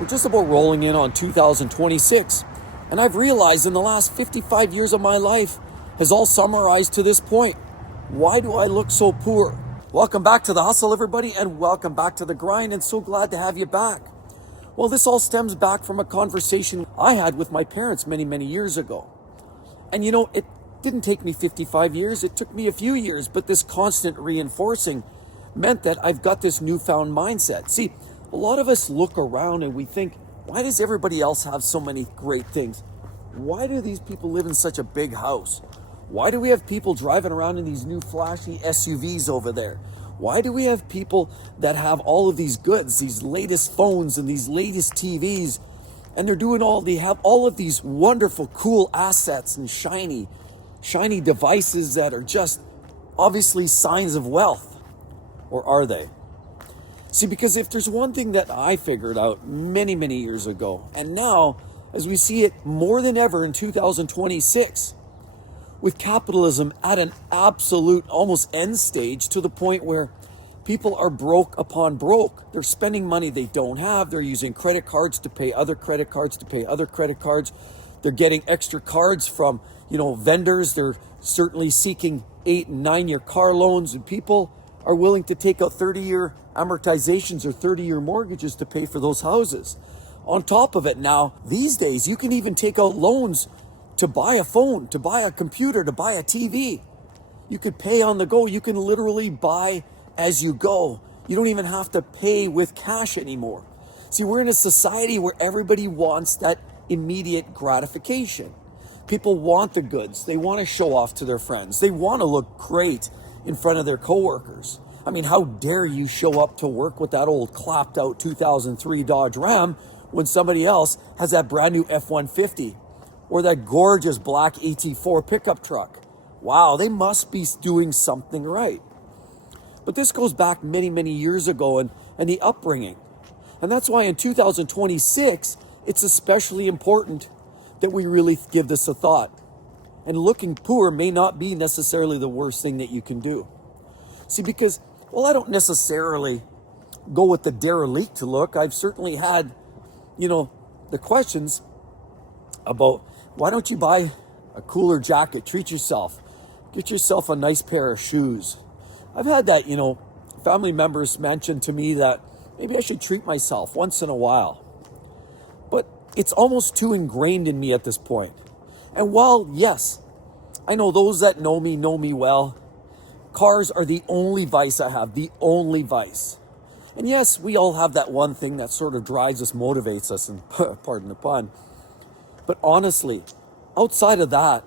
We're just about rolling in on 2026, and I've realized in the last 55 years of my life has all summarized to this point. Why do I look so poor? Welcome back to The Hustle, everybody, and welcome back to The Grind, and so glad to have you back. Well, this all stems back from a conversation I had with my parents many, many years ago. And you know, it didn't take me 55 years, it took me a few years, but this constant reinforcing meant that I've got this newfound mindset. See, a lot of us look around and we think, why does everybody else have so many great things? Why do these people live in such a big house? Why do we have people driving around in these new flashy SUVs over there? Why do we have people that have all of these goods, these latest phones and these latest TVs, and they have all of these wonderful, cool assets and shiny devices that are just obviously signs of wealth? Or are they? See, because if there's one thing that I figured out many, many years ago, and now as we see it more than ever in 2026, with capitalism at an absolute almost end stage, to the point where people are broke upon broke. They're spending money they don't have. They're using credit cards to pay other credit cards to pay other credit cards. They're getting extra cards from, vendors. They're certainly seeking 8 and 9 year car loans, and people are willing to take out 30-year amortizations or 30-year mortgages to pay for those houses. On top of it now, these days, you can even take out loans to buy a phone, to buy a computer, to buy a TV. You could pay on the go. You can literally buy as you go. You don't even have to pay with cash anymore. See, we're in a society where everybody wants that immediate gratification. People want the goods. They want to show off to their friends. They want to look great in front of their coworkers. I mean, how dare you show up to work with that old clapped out 2003 Dodge Ram when somebody else has that brand new F-150 or that gorgeous black AT4 pickup truck? Wow, they must be doing something right. But this goes back many, many years ago and the upbringing. And that's why in 2026, it's especially important that we really give this a thought. And looking poor may not be necessarily the worst thing that you can do. See, because, I don't necessarily go with the derelict look. I've certainly had, the questions about, why don't you buy a cooler jacket, treat yourself, get yourself a nice pair of shoes. I've had that, family members mention to me that maybe I should treat myself once in a while. But it's almost too ingrained in me at this point. And while, yes, I know those that know me well, cars are the only vice I have, the only vice. And yes, we all have that one thing that sort of drives us, motivates us, and pardon the pun. But honestly, outside of that,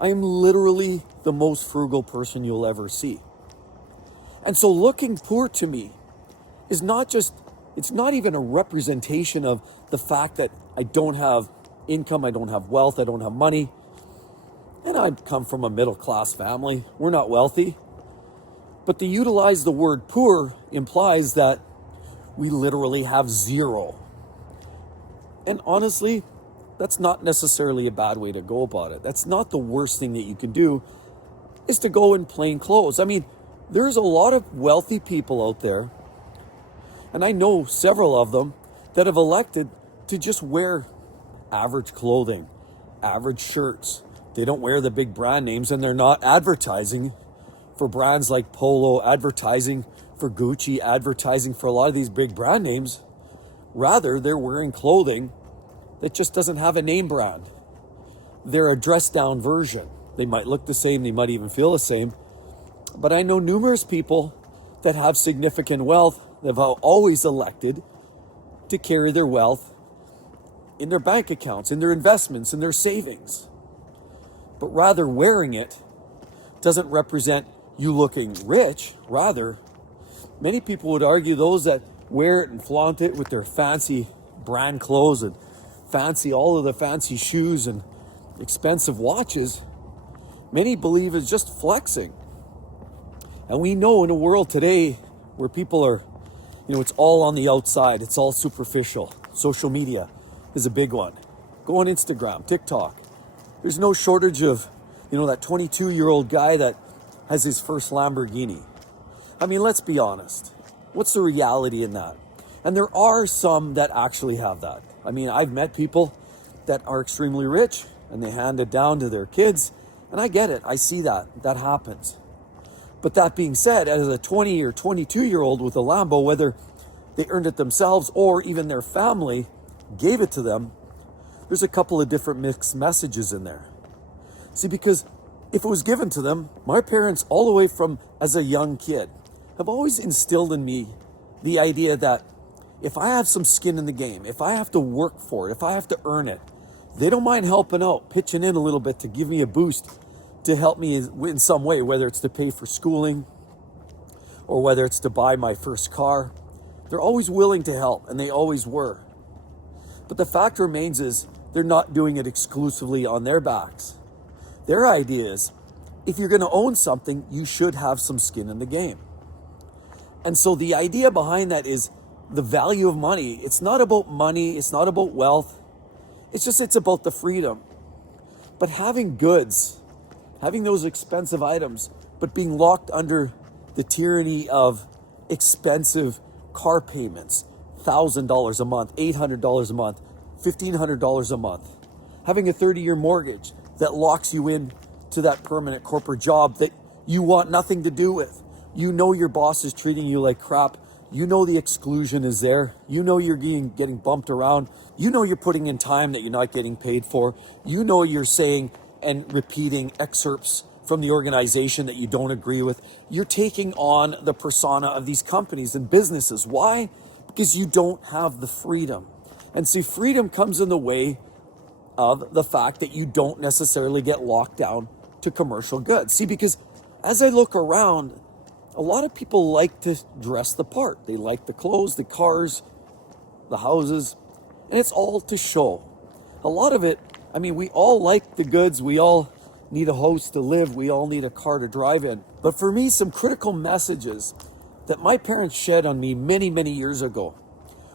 I am literally the most frugal person you'll ever see. And so looking poor to me is it's not even a representation of the fact that I don't have income, I don't have wealth, I don't have money. And I come from a middle-class family. We're not wealthy. But to utilize the word poor implies that we literally have zero. And honestly, that's not necessarily a bad way to go about it. That's not the worst thing that you can do, is to go in plain clothes. I mean, there's a lot of wealthy people out there, and I know several of them that have elected to just wear average clothing, average shirts. They don't wear the big brand names, and they're not advertising for brands like Polo, advertising for Gucci, advertising for a lot of these big brand names. Rather, they're wearing clothing that just doesn't have a name brand. They're a dressed down version. They might look the same, they might even feel the same. But I know numerous people that have significant wealth that have always elected to carry their wealth in their bank accounts, in their investments, in their savings. But rather, wearing it doesn't represent you looking rich. Rather, many people would argue those that wear it and flaunt it with their fancy brand clothes and all of the fancy shoes and expensive watches, many believe is just flexing. And we know in a world today where people are, it's all on the outside, it's all superficial. Social media is a big one. Go on Instagram, TikTok. There's no shortage of, that 22-year-old guy that has his first Lamborghini. I mean, let's be honest. What's the reality in that? And there are some that actually have that. I mean, I've met people that are extremely rich and they hand it down to their kids. And I get it. I see that. That happens. But that being said, as a 20 or 22-year-old with a Lambo, whether they earned it themselves or even their family gave it to them, there's a couple of different mixed messages in there. See, because if it was given to them, my parents, all the way from as a young kid, have always instilled in me the idea that if I have some skin in the game, if I have to work for it, if I have to earn it, they don't mind helping out, pitching in a little bit to give me a boost, to help me in some way, whether it's to pay for schooling or whether it's to buy my first car. They're always willing to help, and they always were. But the fact remains is they're not doing it exclusively on their backs. Their idea is, if you're going to own something, you should have some skin in the game. And so the idea behind that is the value of money. It's not about money. It's not about wealth. It's about the freedom. But having goods, having those expensive items, but being locked under the tyranny of expensive car payments, $1,000 a month, $800 a month, $1,500 a month, having a 30-year mortgage that locks you in to that permanent corporate job that you want nothing to do with. You know your boss is treating you like crap. You know the exclusion is there. You know you're getting bumped around. You know you're putting in time that you're not getting paid for. You know you're saying and repeating excerpts from the organization that you don't agree with. You're taking on the persona of these companies and businesses. Why? Because you don't have the freedom. And see, freedom comes in the way of the fact that you don't necessarily get locked down to commercial goods. See, because as I look around, a lot of people like to dress the part. They like the clothes, the cars, the houses, and it's all to show. A lot of it, I mean, we all like the goods. We all need a house to live. We all need a car to drive in. But for me, some critical messages that my parents shed on me many, many years ago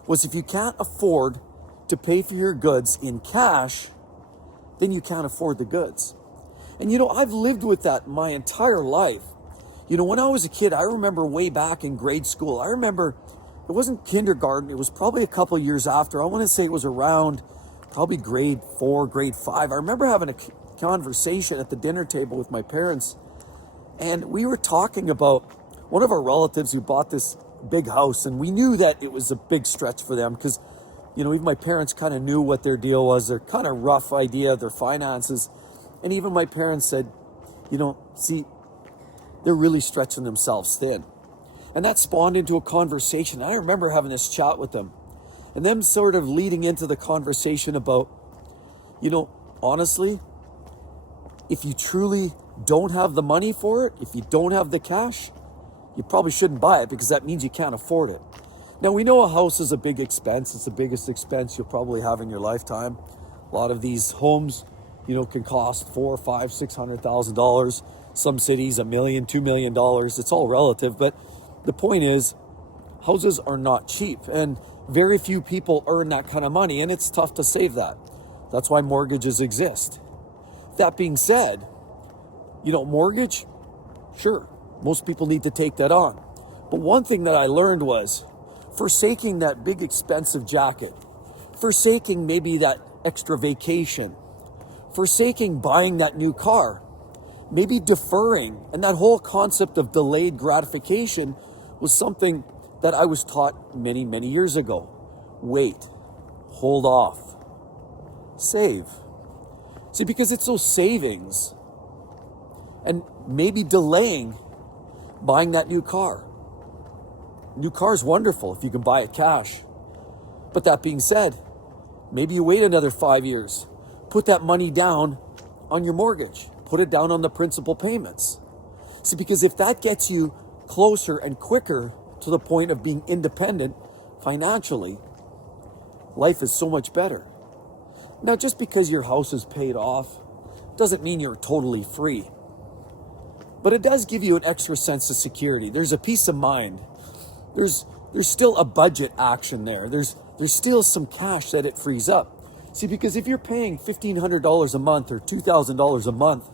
was, if you can't afford to pay for your goods in cash, then you can't afford the goods. And I've lived with that my entire life. When I was a kid, I remember way back in grade school, I remember it wasn't kindergarten. It was probably a couple of years after. I want to say it was around probably grade 4, grade 5. I remember having a conversation at the dinner table with my parents. And we were talking about one of our relatives who bought this big house. And we knew that it was a big stretch for them because, even my parents kind of knew what their deal was, their kind of rough idea of their finances. And even my parents said, see, they're really stretching themselves thin. And that spawned into a conversation. I remember having this chat with them and them sort of leading into the conversation about, honestly, if you truly don't have the money for it, if you don't have the cash, you probably shouldn't buy it because that means you can't afford it. Now, we know a house is a big expense. It's the biggest expense you'll probably have in your lifetime. A lot of these homes, can cost $400,000, $500,000, $600,000. Some cities, $1 million, $2 million. It's all relative. But the point is, houses are not cheap. And very few people earn that kind of money. And it's tough to save that. That's why mortgages exist. That being said, mortgage, sure, most people need to take that on. But one thing that I learned was forsaking that big expensive jacket, forsaking maybe that extra vacation, forsaking buying that new car, maybe deferring. And that whole concept of delayed gratification was something that I was taught many, many years ago. Wait, hold off, save. See, because it's those savings and maybe delaying buying that new car. New car is wonderful if you can buy it cash. But that being said, maybe you wait another 5 years. Put that money down on your mortgage. Put it down on the principal payments. See, because if that gets you closer and quicker to the point of being independent financially, life is so much better. Now, just because your house is paid off doesn't mean you're totally free. But it does give you an extra sense of security. There's a peace of mind. There's still a budget action there. There's still some cash that it frees up. See, because if you're paying $1,500 a month or $2,000 a month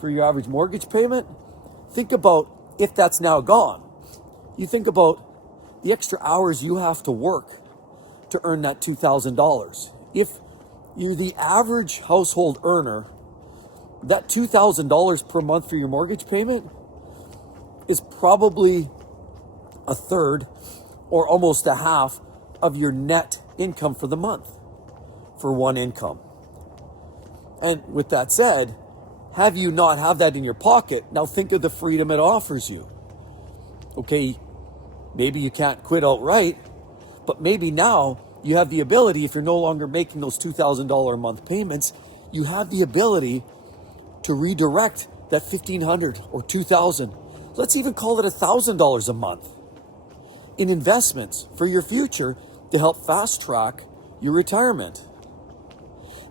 for your average mortgage payment, think about if that's now gone. You think about the extra hours you have to work to earn that $2,000. If you're the average household earner, that $2,000 per month for your mortgage payment is probably a third or almost a half of your net income for the month for one income. And with that said, have you not have that in your pocket? Now think of the freedom it offers you. Okay, maybe you can't quit outright, but maybe now you have the ability, if you're no longer making those $2,000 a month payments, you have the ability to redirect that $1,500 or $2,000. Let's even call it $1,000 a month in investments for your future to help fast track your retirement.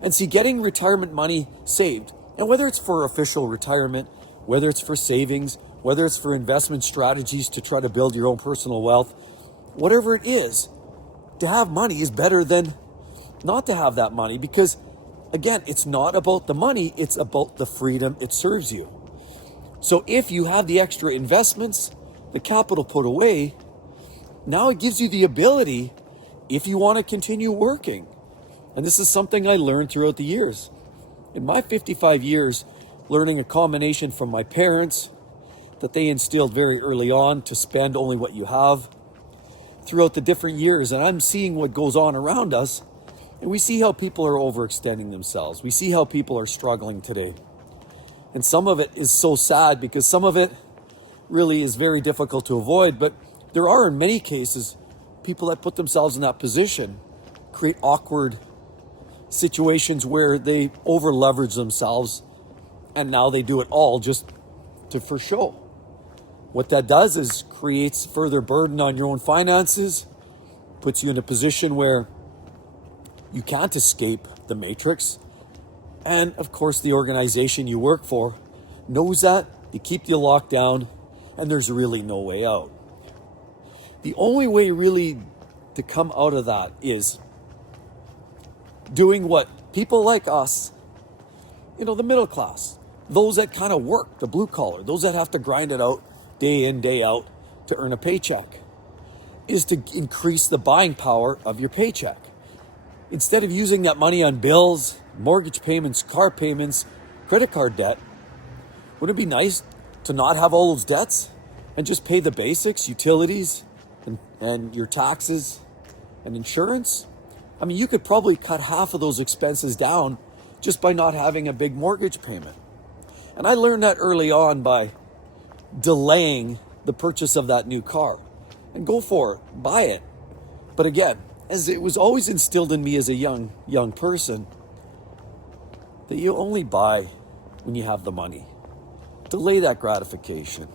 And see, getting retirement money saved, and whether it's for official retirement, whether it's for savings, whether it's for investment strategies to try to build your own personal wealth, whatever it is, to have money is better than not to have that money, because again, it's not about the money, it's about the freedom it serves you. So if you have the extra investments, the capital put away, now it gives you the ability, if you want to continue working. And this is something I learned throughout the years. In my 55 years, learning a combination from my parents that they instilled very early on to spend only what you have throughout the different years. And I'm seeing what goes on around us, and we see how people are overextending themselves. We see how people are struggling today. And some of it is so sad because some of it really is very difficult to avoid. But there are, in many cases, people that put themselves in that position, create awkward situations where they over leverage themselves, and now they do it all just for show. What that does is creates further burden on your own finances, puts you in a position where you can't escape the matrix. And of course, the organization you work for knows that, they keep you locked down, and there's really no way out. The only way really to come out of that is doing what people like us, the middle class, those that kind of work, the blue collar, those that have to grind it out day in, day out to earn a paycheck, is to increase the buying power of your paycheck. Instead of using that money on bills, mortgage payments, car payments, credit card debt, wouldn't it be nice to not have all those debts and just pay the basics, utilities, and your taxes and insurance? I mean, you could probably cut half of those expenses down just by not having a big mortgage payment. And I learned that early on by delaying the purchase of that new car. And go for it, buy it. But again, as it was always instilled in me as a young person, that you only buy when you have the money. Delay that gratification.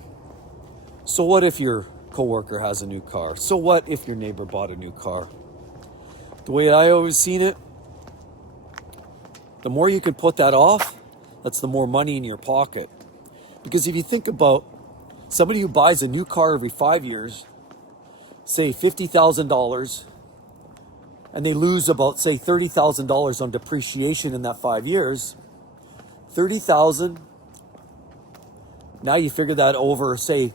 So what if your coworker has a new car? So what if your neighbor bought a new car? The way I always seen it, the more you can put that off, that's the more money in your pocket. Because if you think about somebody who buys a new car every 5 years, say $50,000, and they lose about, say, $30,000 on depreciation in that 5 years, $30,000, now you figure that over, say,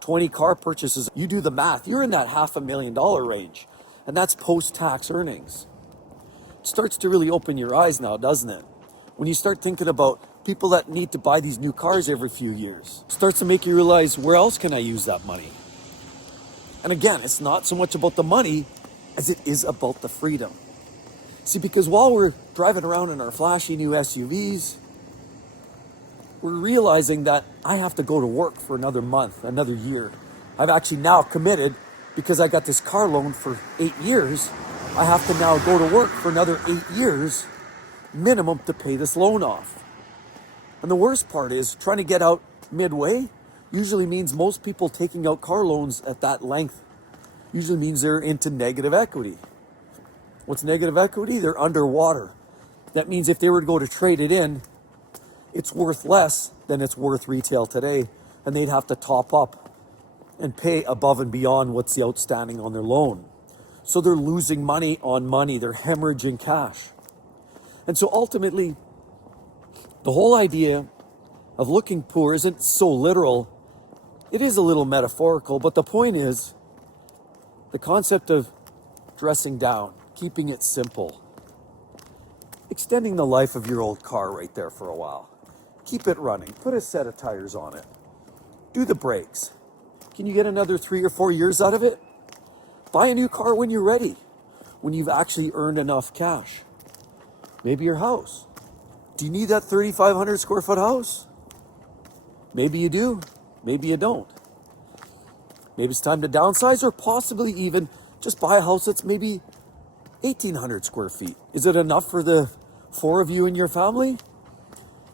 20 car purchases, you do the math, you're in that $500,000 range. And that's post-tax earnings. It starts to really open your eyes now, doesn't it? When you start thinking about people that need to buy these new cars every few years, it starts to make you realize, where else can I use that money? And again, it's not so much about the money as it is about the freedom. See, because while we're driving around in our flashy new SUVs, we're realizing that I have to go to work for another month, another year. I've actually now committed, because I got this car loan for 8 years, I have to now go to work for another 8 years minimum to pay this loan off. And the worst part is trying to get out midway usually means most people taking out car loans at that length usually means they're into negative equity. What's negative equity? They're underwater. That means if they were to go to trade it in, it's worth less than it's worth retail today, and they'd have to top up and pay above and beyond what's the outstanding on their loan. So they're losing money on money. They're hemorrhaging cash. And so ultimately, the whole idea of looking poor isn't so literal. It is a little metaphorical, but the point is, The concept of dressing down, keeping it simple, extending the life of your old car right there for a while. Keep it running. Put a set of tires on it. Do the brakes. Can you get another 3 or 4 years out of it? Buy a new car when you're ready, when you've actually earned enough cash. Maybe your house. Do you need that 3,500 square foot house? Maybe you do. Maybe you don't. Maybe it's time to downsize, or possibly even just buy a house that's maybe 1,800 square feet. Is it enough for the 4 of you and your family?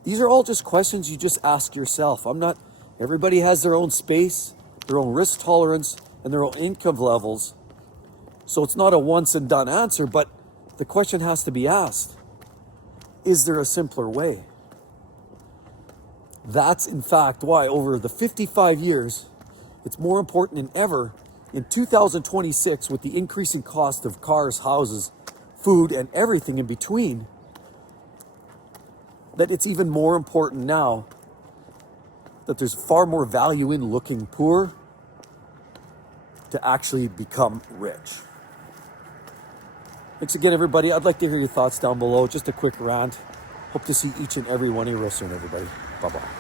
These are all just questions you just ask yourself. Everybody has their own space, their own risk tolerance, and their own income levels. So it's not a once and done answer, but the question has to be asked. Is there a simpler way? That's in fact why over the 55 years, it's more important than ever in 2026, with the increasing cost of cars, houses, food, and everything in between, that it's even more important now that there's far more value in looking poor to actually become rich. Thanks again, everybody. I'd like to hear your thoughts down below. Just a quick rant. Hope to see each and every one of you real soon, everybody. Bye-bye.